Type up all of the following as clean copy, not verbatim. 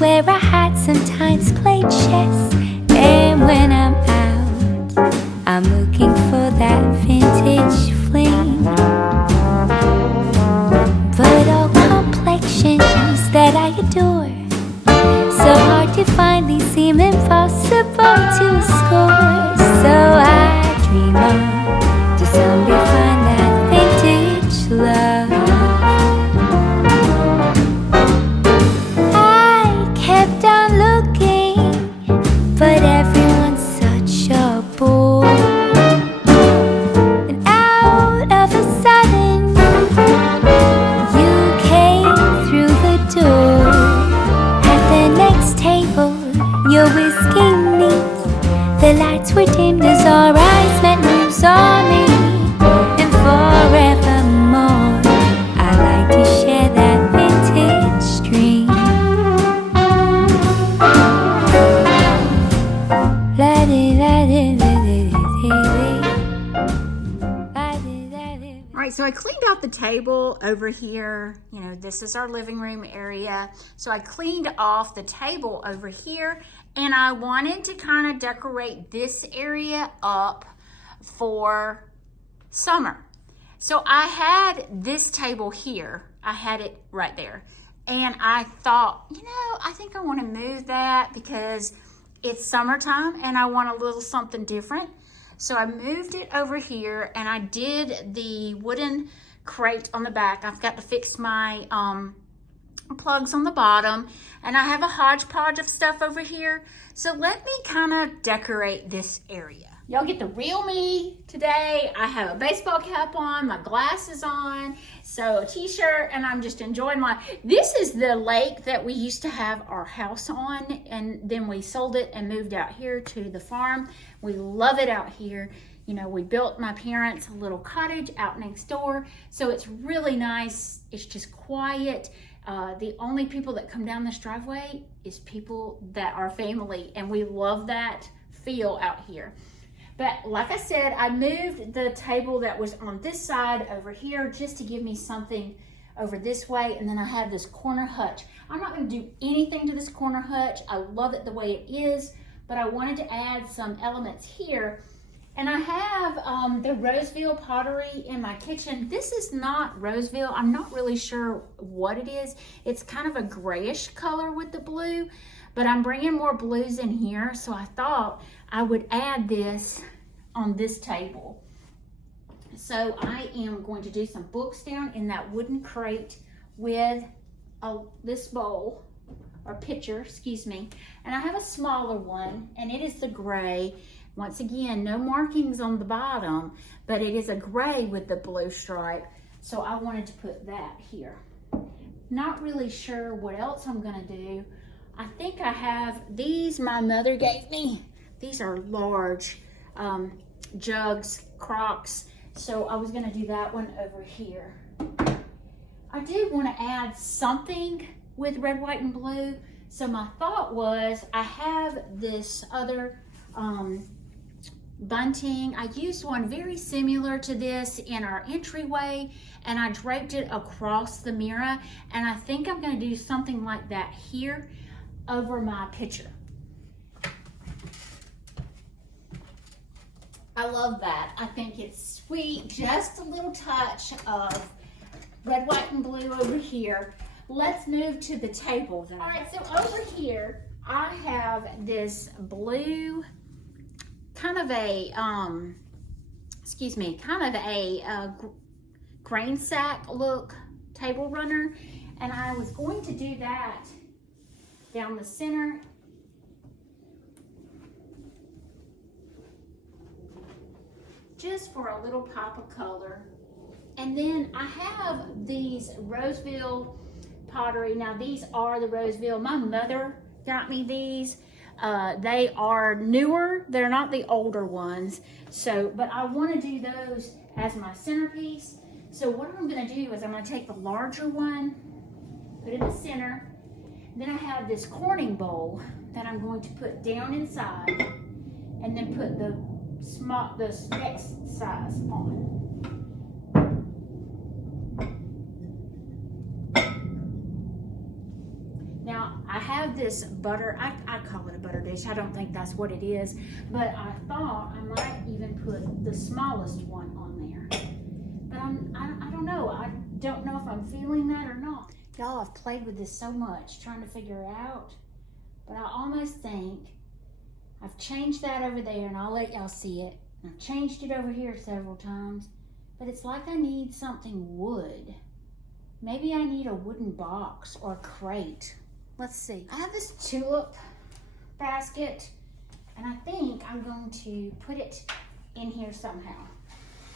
wear a hat, sometimes play chess. And when I'm out, I'm looking for that vintage fling. But all complexions that I adore, so hard to find, these seem impossible to score. So I dream on to someday find that vintage love. I kept on looking, but everyone's such a bore. And out of a sudden, you came through the door. At the next table, your whiskey neat, the lights were dimmed as our eyes met, moves on me. And forevermore, I like to share that vintage dream. All right, so I cleaned out the table over here. You know, this is our living room area. So I cleaned off the table over here, and I wanted to kind of decorate this area up for summer. So I had this table here. I had it right there. And I thought, you know, I think I want to move that because it's summertime and I want a little something different. So I moved it over here, and I did the wooden crate on the back. I've got to fix my plugs on the bottom, and I have a hodgepodge of stuff over here. So let me kind of decorate this area. Y'all get the real me today. I have a baseball cap on, my glasses on, so a t-shirt, and I'm just enjoying life. This is the lake that we used to have our house on, and then we sold it and moved out here to the farm. We love it out here. You know, we built my parents a little cottage out next door, so it's really nice. It's just quiet. The only people that come down this driveway is people that are family, and we love that feel out here. But like I said, I moved the table that was on this side over here just to give me something over this way. And then I have this corner hutch. I'm not going to do anything to this corner hutch. I love it the way it is, but I wanted to add some elements here. And I have the Roseville pottery in my kitchen. This is not Roseville. I'm not really sure what it is. It's kind of a grayish color with the blue, but I'm bringing more blues in here. So I thought I would add this on this table. So I am going to do some books down in that wooden crate with this bowl or pitcher, excuse me. And I have a smaller one, and it is the gray. Once again, no markings on the bottom, but it is a gray with the blue stripe. So I wanted to put that here. Not really sure what else I'm gonna do. I think I have these my mother gave me. These are large jugs, crocks. So I was gonna do that one over here. I did wanna add something with red, white, and blue. So my thought was, I have this other bunting. I used one very similar to this in our entryway, and I draped it across the mirror. And I think I'm gonna do something like that here over my picture. I love that. I think it's sweet. Just a little touch of red, white, and blue over here. Let's move to the table though. All right, so over here, I have this blue, kind of a, grain sack look table runner. And I was going to do that down the center. Just for a little pop of color. And then I have these Roseville pottery. Now these are the Roseville. My mother got me these. They are newer. They're not the older ones. So, but I want to do those as my centerpiece. So what I'm going to do is I'm going to take the larger one, put it in the center. Then I have this corning bowl that I'm going to put down inside, and then put the next size on. Now I have this butter, I call it a butter dish. I don't think that's what it is, but I thought I might even put the smallest one on there. But I don't know. I don't know if I'm feeling that or not. Y'all, I've played with this so much trying to figure it out, but I almost think I've changed that over there, and I'll let y'all see it. I've changed it over here several times, but it's like I need something wood. Maybe I need a wooden box or a crate. Let's see. I have this tulip basket, and I think I'm going to put it in here somehow.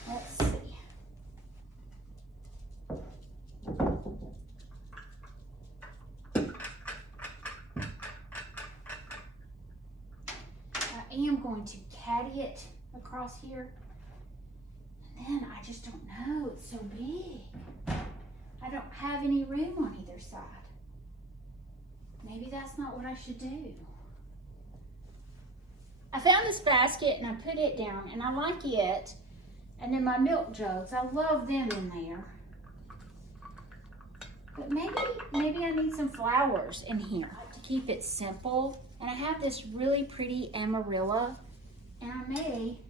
Let's see. I am going to caddy it across here. And then I just don't know. It's so big. I don't have any room on either side. Maybe that's not what I should do. I found this basket and I put it down and I like it. And then my milk jugs, I love them in there. But maybe I need some flowers in here to keep it simple. And I have this really pretty amarilla, and I may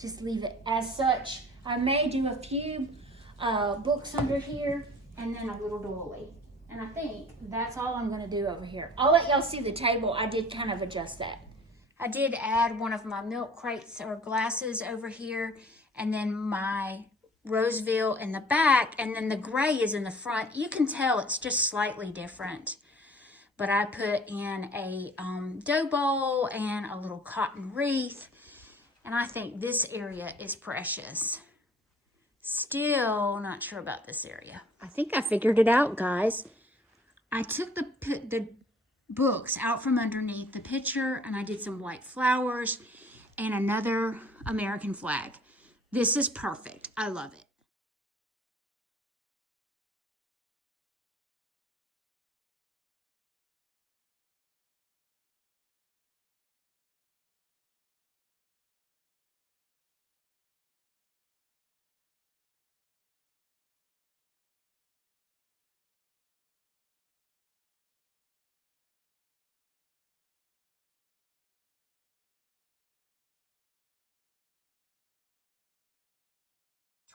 just leave it as such. I may do a few books under here and then a little doily. And I think that's all I'm gonna do over here. I'll let y'all see the table. I did kind of adjust that. I did add one of my milk crates or glasses over here, and then my Roseville in the back, and then the gray is in the front. You can tell it's just slightly different. But I put in a dough bowl and a little cotton wreath. And I think this area is precious. Still not sure about this area. I think I figured it out, guys. I took the books out from underneath the picture, and I did some white flowers and another American flag. This is perfect. I love it.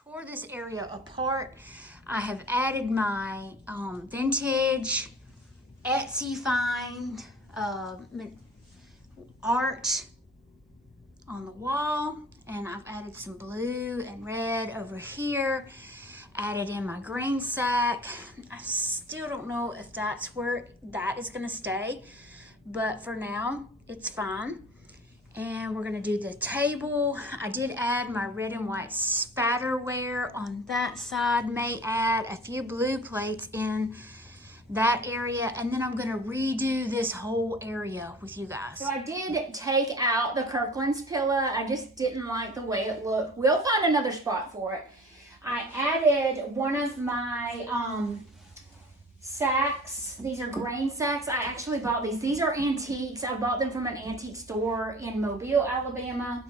Tore this area apart. I have added my vintage Etsy find art on the wall, and I've added some blue and red over here. Added in my grain sack. I still don't know if that's where that is going to stay, but for now it's fine. And we're gonna do the table. I did add my red and white spatterware on that side. May add a few blue plates in that area. And then I'm gonna redo this whole area with you guys. So I did take out the Kirkland's pillow. I just didn't like the way it looked. We'll find another spot for it. I added one of my sacks. These are grain sacks. I actually bought these. These are antiques. I bought them from an antique store in Mobile, Alabama.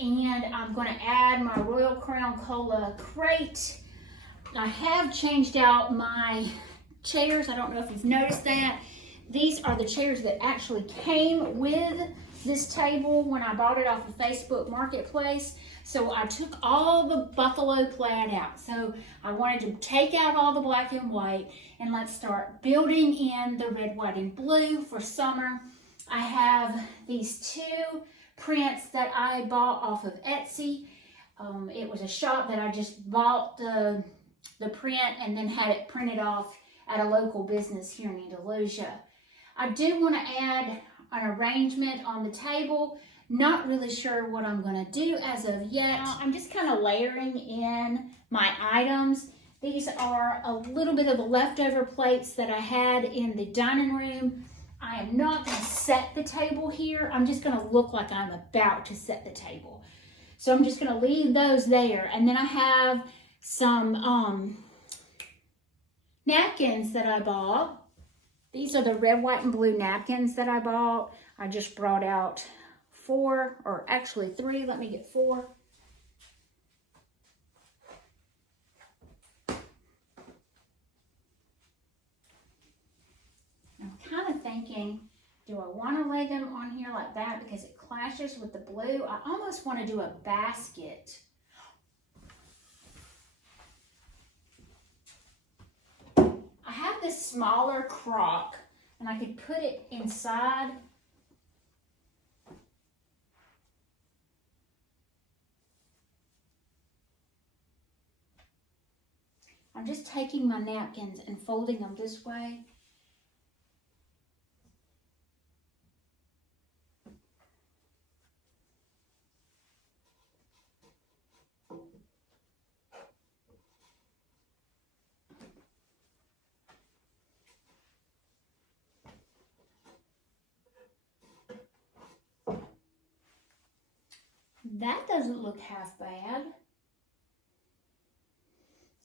And I'm going to add my Royal Crown Cola crate. I have changed out my chairs. I don't know if you've noticed that. These are the chairs that actually came with this table when I bought it off of Facebook Marketplace. So I took all the buffalo plaid out. So I wanted to take out all the black and white, and let's start building in the red, white, and blue for summer. I have these two prints that I bought off of Etsy. It was a shop that I just bought the print and then had it printed off at a local business here in Andalusia. I do want to add an arrangement on the table. Not really sure what I'm going to do as of yet. I'm just kind of layering in my items. These are a little bit of the leftover plates that I had in the dining room. I am not going to set the table here. I'm just going to look like I'm about to set the table. So I'm just going to leave those there. And then I have some napkins that I bought. These are the red, white, and blue napkins that I bought. I just brought out 4, or actually 3. Let me get 4. thinking, do I want to lay them on here like that because it clashes with the blue? I almost want to do a basket. I have this smaller crock and I could put it inside. I'm just taking my napkins and folding them this way. That doesn't look half bad.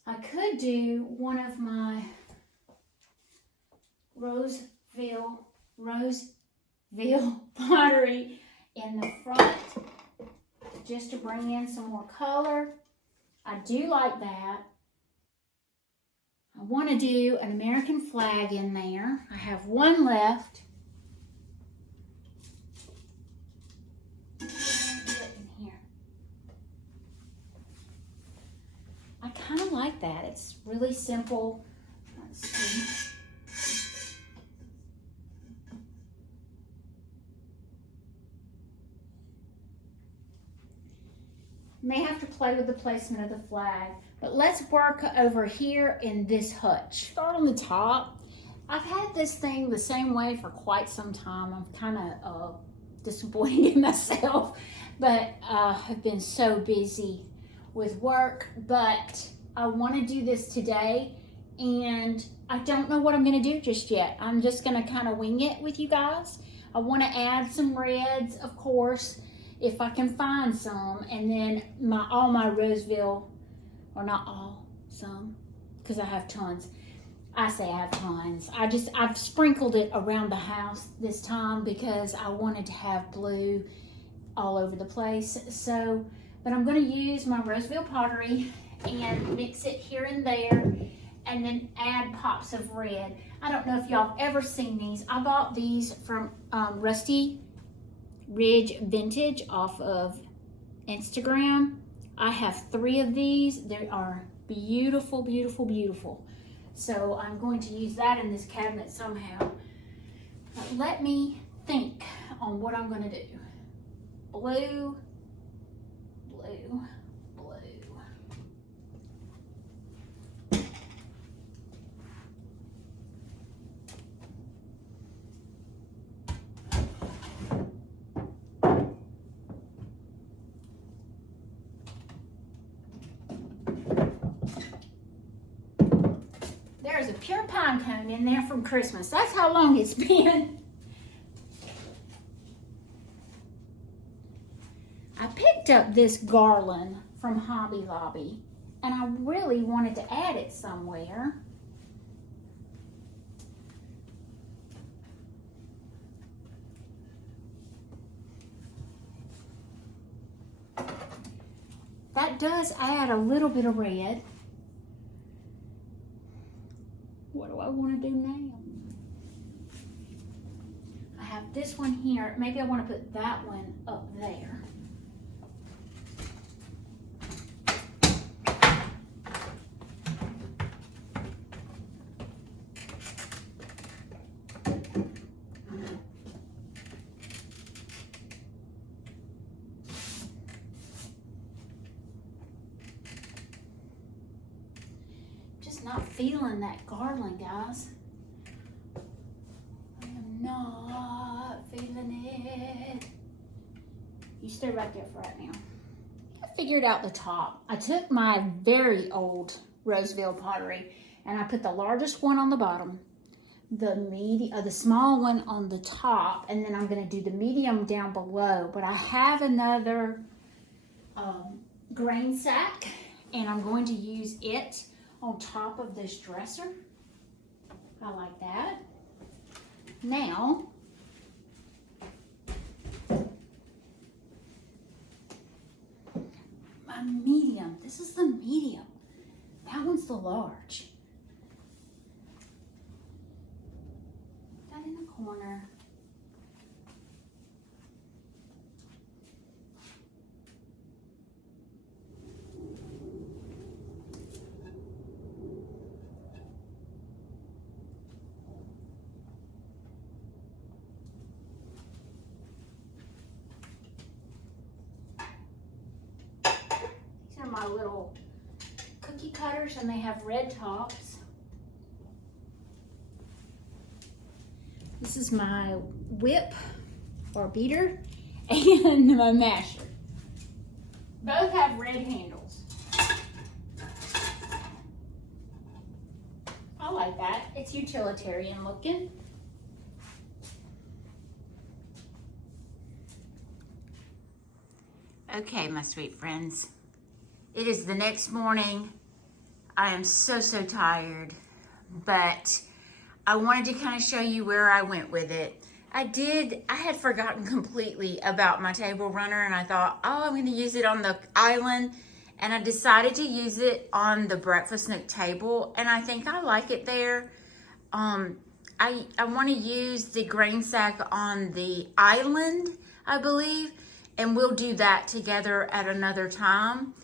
I could do one of my Roseville pottery in the front just to bring in some more color. I do like that. I want to do an American flag in there. I have one left. I kind of like that. It's really simple. Let's see. May have to play with the placement of the flag, but let's work over here in this hutch. Start on the top. I've had this thing the same way for quite some time. I'm kind of disappointed in myself, but I've been so busy with work, but I want to do this today and I don't know what I'm going to do just yet. I'm just going to kind of wing it with you guys. I want to add some reds, of course, if I can find some, and then all my Roseville, or not all, some, because I have tons. I say I have tons. I've sprinkled it around the house this time because I wanted to have blue all over the place. So, but I'm going to use my Roseville pottery and mix it here and there and then add pops of red. I don't know if y'all have ever seen these. I bought these from Rusty Ridge Vintage off of Instagram. I have 3 of these. They are beautiful, beautiful, beautiful. So I'm going to use that in this cabinet somehow. But let me think on what I'm going to do. Blue, blue, blue. There's a pure pine cone in there from Christmas. That's how long it's been. I picked up this garland from Hobby Lobby and I really wanted to add it somewhere. That does add a little bit of red. What do I want to do now? I have this one here. Maybe I want to put that one up there. Not feeling that garland, guys. I am not feeling it. You stay right there for right now. I figured out the top. I took my very old Roseville pottery and I put the largest one on the bottom, the small one on the top, and then I'm going to do the medium down below. But I have another grain sack and I'm going to use it on top of this dresser. I like that. Now, my medium. This is the medium. That one's the large. That in the corner. These are my little cookie cutters, and they have red tops. This is my whip or beater and my masher. Both have red handles. I like that. It's utilitarian looking. Okay, my sweet friends. It is the next morning. I am so tired, but I wanted to kind of show you where I went with it. I had forgotten completely about my table runner, and I thought, oh, I'm going to use it on the island, and I decided to use it on the breakfast nook table, and I think I like it there. I want to use the grain sack on the island, I believe, and we'll do that together at another time.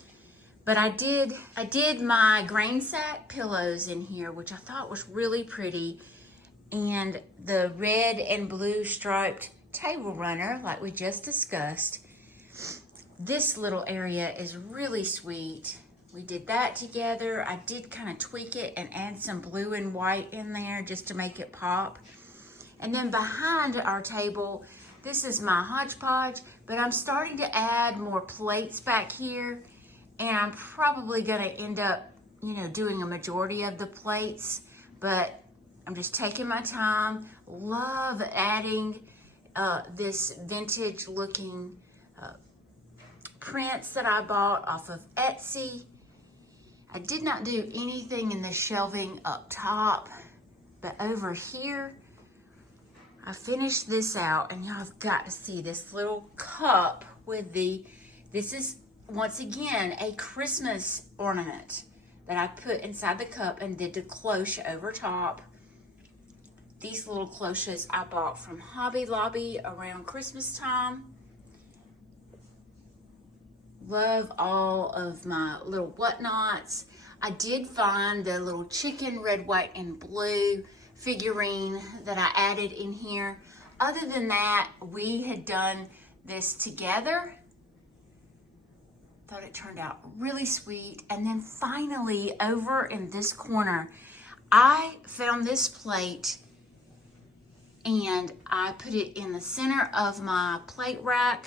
But I did my grain sack pillows in here, which I thought was really pretty. And the red and blue striped table runner, like we just discussed. This little area is really sweet. We did that together. I did kind of tweak it and add some blue and white in there just to make it pop. And then behind our table, this is my hodgepodge, but I'm starting to add more plates back here. And I'm probably gonna end up, doing a majority of the plates, but I'm just taking my time. Love adding this vintage looking prints that I bought off of Etsy. I did not do anything in the shelving up top, but over here, I finished this out, and y'all have got to see this little cup with this is, once again, a Christmas ornament that I put inside the cup and did the cloche over top. These little cloches I bought from Hobby Lobby around Christmas time. Love all of my little whatnots. I did find the little chicken red, white, and blue figurine that I added in here. Other than that, we had done this together. Thought it turned out really sweet. And then finally, over in this corner, I found this plate and I put it in the center of my plate rack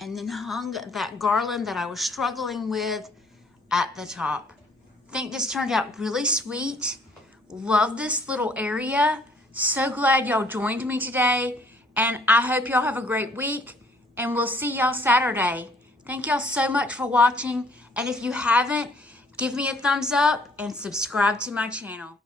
and then hung that garland that I was struggling with at the top. I think this turned out really sweet. Love this little area. So glad y'all joined me today, and I hope y'all have a great week, and we'll see y'all Saturday. Thank y'all so much for watching, and if you haven't, give me a thumbs up and subscribe to my channel.